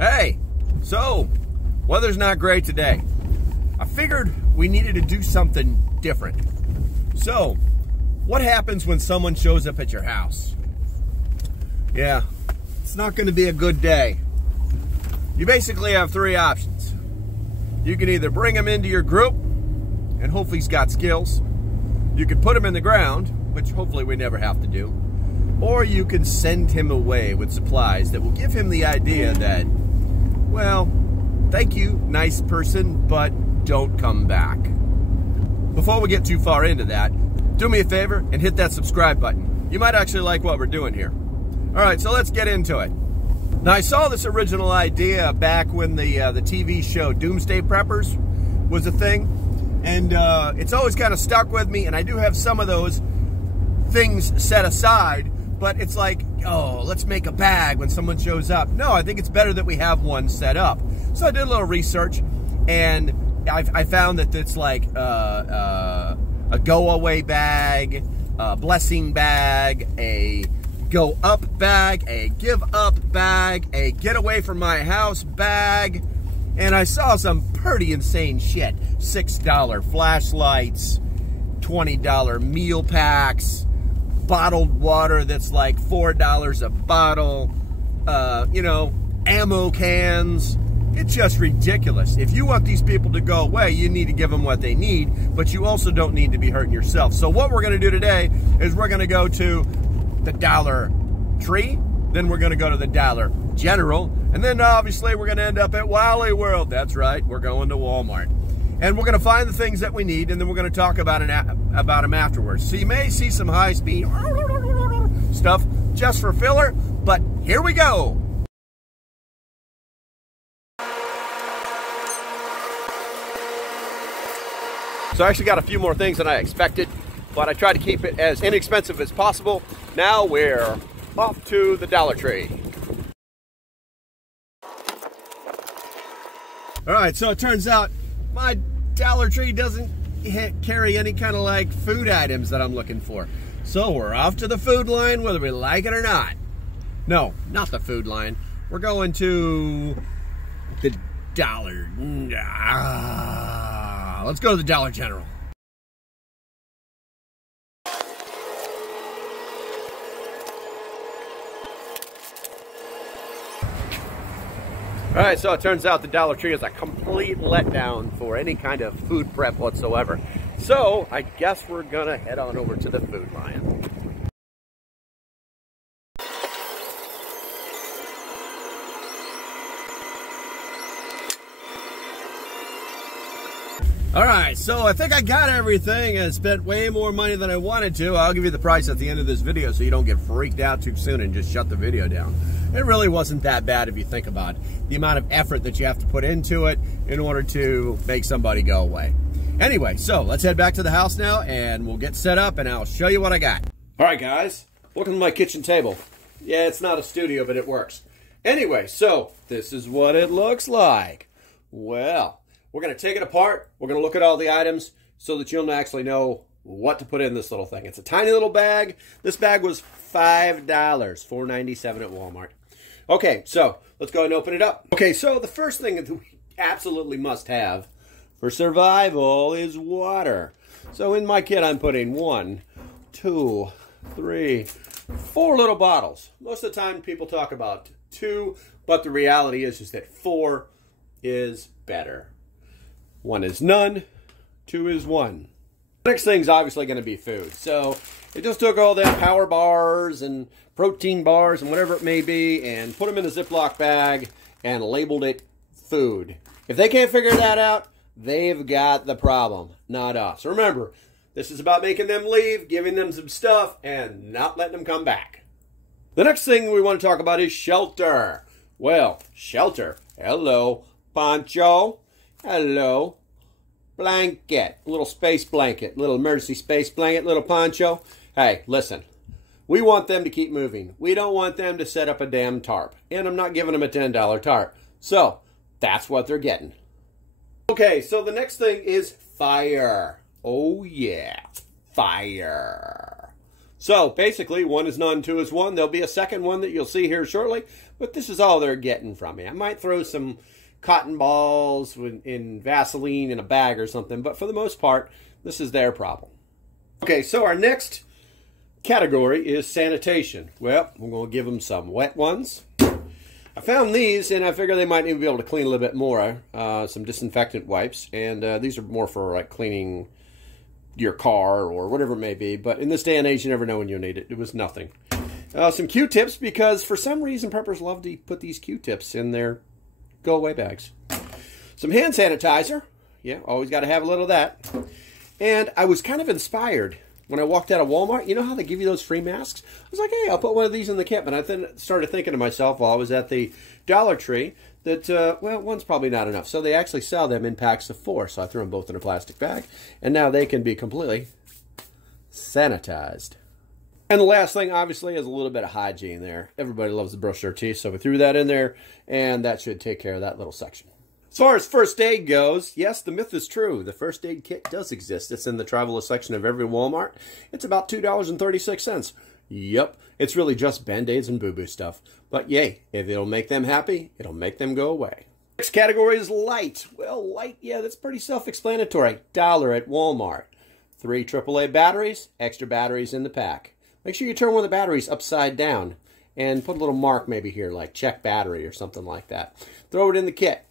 Hey, so weather's not great today. I figured we needed to do something different. So, what happens when someone shows up at your house? Yeah, it's not going to be a good day. You basically have three options. You can either bring him into your group, and hopefully he's got skills. You can put him in the ground, which hopefully we never have to do. Or you can send him away with supplies that will give him the idea that, well, thank you, nice person, but don't come back. Before we get too far into that, do me a favor and hit that subscribe button. You might actually like what we're doing here. All right, so let's get into it. Now, I saw this original idea back when the TV show Doomsday Preppers was a thing, and it's always kind of stuck with me, and I do have some of those things set aside, but it's like, oh, let's make a bag when someone shows up. No, I think it's better that we have one set up. So I did a little research, and I found that it's like a go-away bag, a blessing bag, a go-up bag, a give-up bag, a get-away-from-my-house bag, and I saw some pretty insane shit. $6 flashlights, $20 meal packs, bottled water that's like $4 a bottle, you know, ammo cans. It's just ridiculous. If you want these people to go away, you need to give them what they need, but you also don't need to be hurting yourself. So what we're going to do today is we're going to go to the Dollar Tree, then we're going to go to the Dollar General, and then obviously we're going to end up at Wally World. That's right, we're going to Walmart. And we're going to find the things that we need, and then we're going to talk about them afterwards. So you may see some high-speed stuff just for filler, but here we go. So I actually got a few more things than I expected, but I tried to keep it as inexpensive as possible. Now we're off to the Dollar Tree. All right, so it turns out my Dollar Tree doesn't carry any kind of like food items that I'm looking for. So we're off to the food line whether we like it or not. No, not the food line. We're going to the Dollar. Let's go to the Dollar General. All right, so it turns out the Dollar Tree is a complete letdown for any kind of food prep whatsoever. So I guess we're gonna head on over to the food line. All right, so I think I got everything and spent way more money than I wanted to. I'll give you the price at the end of this video so you don't get freaked out too soon and just shut the video down. It really wasn't that bad if you think about it. The amount of effort that you have to put into it in order to make somebody go away. Anyway, so let's head back to the house now and we'll get set up and I'll show you what I got. All right, guys, welcome to my kitchen table. Yeah, it's not a studio, but it works. Anyway, so this is what it looks like. Well, we're going to take it apart. We're going to look at all the items so that you'll actually know what to put in this little thing. It's a tiny little bag. This bag was $5, $4.97 at Walmart. Okay, so let's go ahead and open it up. Okay, so the first thing that we absolutely must have for survival is water. So in my kit, I'm putting 1, 2, 3, 4 little bottles. Most of the time, people talk about 2, but the reality is that 4 is better. 1 is none, 2 is 1. The next thing's obviously going to be food. So it just took all them power bars and protein bars and whatever it may be and put them in a Ziploc bag and labeled it food. If they can't figure that out, they've got the problem, not us. Remember, this is about making them leave, giving them some stuff, and not letting them come back. The next thing we want to talk about is shelter. Well, shelter. Hello, poncho. Hello, blanket, little space blanket, little emergency space blanket, little poncho. Hey, listen, we want them to keep moving. We don't want them to set up a damn tarp. And I'm not giving them a $10 tarp. So, that's what they're getting. Okay, so the next thing is fire. Oh yeah, fire. So basically, 1 is none, 2 is 1. There'll be a second one that you'll see here shortly, but this is all they're getting from me. I might throw some cotton balls in Vaseline in a bag or something, but for the most part, this is their problem. Okay, so our next category is sanitation. Well, we're going to give them some wet ones. I found these, and I figure they might even be able to clean a little bit more. Some disinfectant wipes, and these are more for like cleaning your car or whatever it may be, but in this day and age you never know when you'll need it. It was nothing. Some Q-tips, because for some reason preppers love to put these Q-tips in their go-away bags. Some hand sanitizer. Yeah, always got to have a little of that. And I was kind of inspired when I walked out of Walmart. You know how they give you those free masks? I was like, hey, I'll put one of these in the kit. And I then started thinking to myself while I was at the Dollar Tree that, well, one's probably not enough. So they actually sell them in packs of 4. So I threw them both in a plastic bag. And now they can be completely sanitized. And the last thing, obviously, is a little bit of hygiene there. Everybody loves to brush their teeth, so we threw that in there. And that should take care of that little section. As far as first aid goes, yes, the myth is true. The first aid kit does exist. It's in the traveler section of every Walmart. It's about $2.36. Yep, it's really just Band-Aids and boo-boo stuff. But yay, if it'll make them happy, it'll make them go away. Next category is light. Well, light, yeah, that's pretty self-explanatory. $1 at Walmart. 3 AAA batteries, extra batteries in the pack. Make sure you turn one of the batteries upside down and put a little mark maybe here, like check battery or something like that. Throw it in the kit.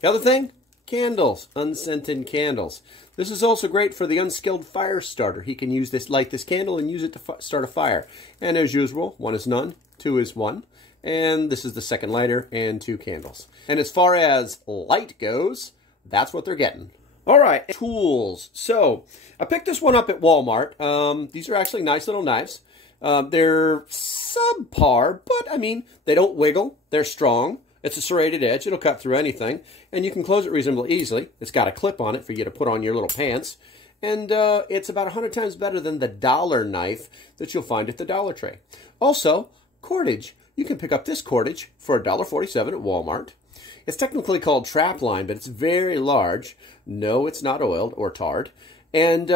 The other thing, candles, unscented candles. This is also great for the unskilled fire starter. He can use this, light this candle and use it to start a fire. And as usual, 1 is none, 2 is 1. And this is the second lighter and 2 candles. And as far as light goes, that's what they're getting. All right, tools. So I picked this one up at Walmart. These are actually nice little knives. They're subpar, but I mean, they don't wiggle. They're strong. It's a serrated edge. It'll cut through anything. And you can close it reasonably easily. It's got a clip on it for you to put on your little pants. And it's about 100 times better than the dollar knife that you'll find at the Dollar Tree. Also, cordage. You can pick up this cordage for $1.47 at Walmart. It's technically called trapline, but it's very large. No, it's not oiled or tarred. And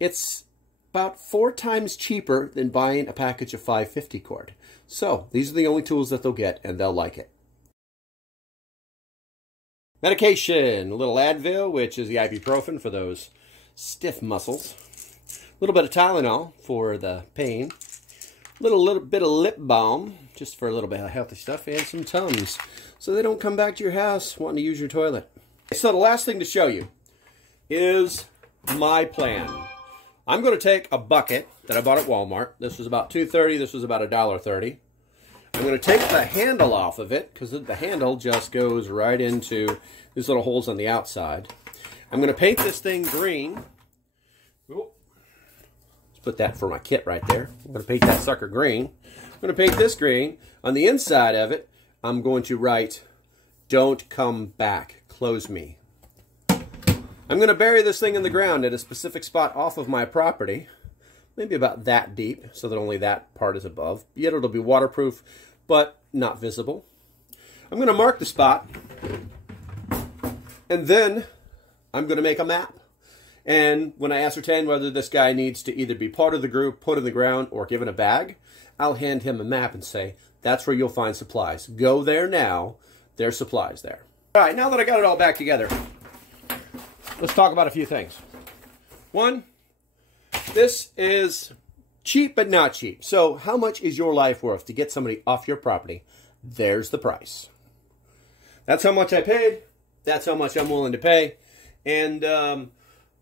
it's about 4 times cheaper than buying a package of 550 cord. So these are the only tools that they'll get, and they'll like it. Medication, a little Advil, which is the ibuprofen for those stiff muscles. A little bit of Tylenol for the pain. A little bit of lip balm, just for a little bit of healthy stuff, and some Tums, so they don't come back to your house wanting to use your toilet. So the last thing to show you is my plan. I'm going to take a bucket that I bought at Walmart. This was about $2.30. This was about $1.30. I'm going to take the handle off of it, because the handle just goes right into these little holes on the outside. I'm going to paint this thing green. Let's put that for my kit right there. I'm going to paint that sucker green. I'm going to paint this green. On the inside of it, I'm going to write, "Don't come back. Close me." I'm going to bury this thing in the ground at a specific spot off of my property. Maybe about that deep, so that only that part is above. Yet it'll be waterproof, but not visible. I'm going to mark the spot, and then I'm going to make a map. And when I ascertain whether this guy needs to either be part of the group, put in the ground, or given a bag, I'll hand him a map and say, that's where you'll find supplies. Go there now. There's supplies there. All right, now that I got it all back together, let's talk about a few things. One, this is cheap but not cheap. So how much is your life worth to get somebody off your property? There's the price. That's how much I paid. That's how much I'm willing to pay. And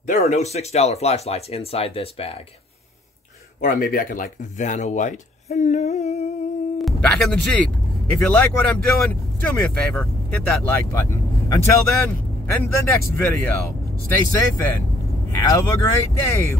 there are no $6 flashlights inside this bag. Or maybe I can like Vanna White. Hello. Back in the Jeep. If you like what I'm doing, do me a favor. Hit that like button. Until then, and the next video, stay safe and have a great day.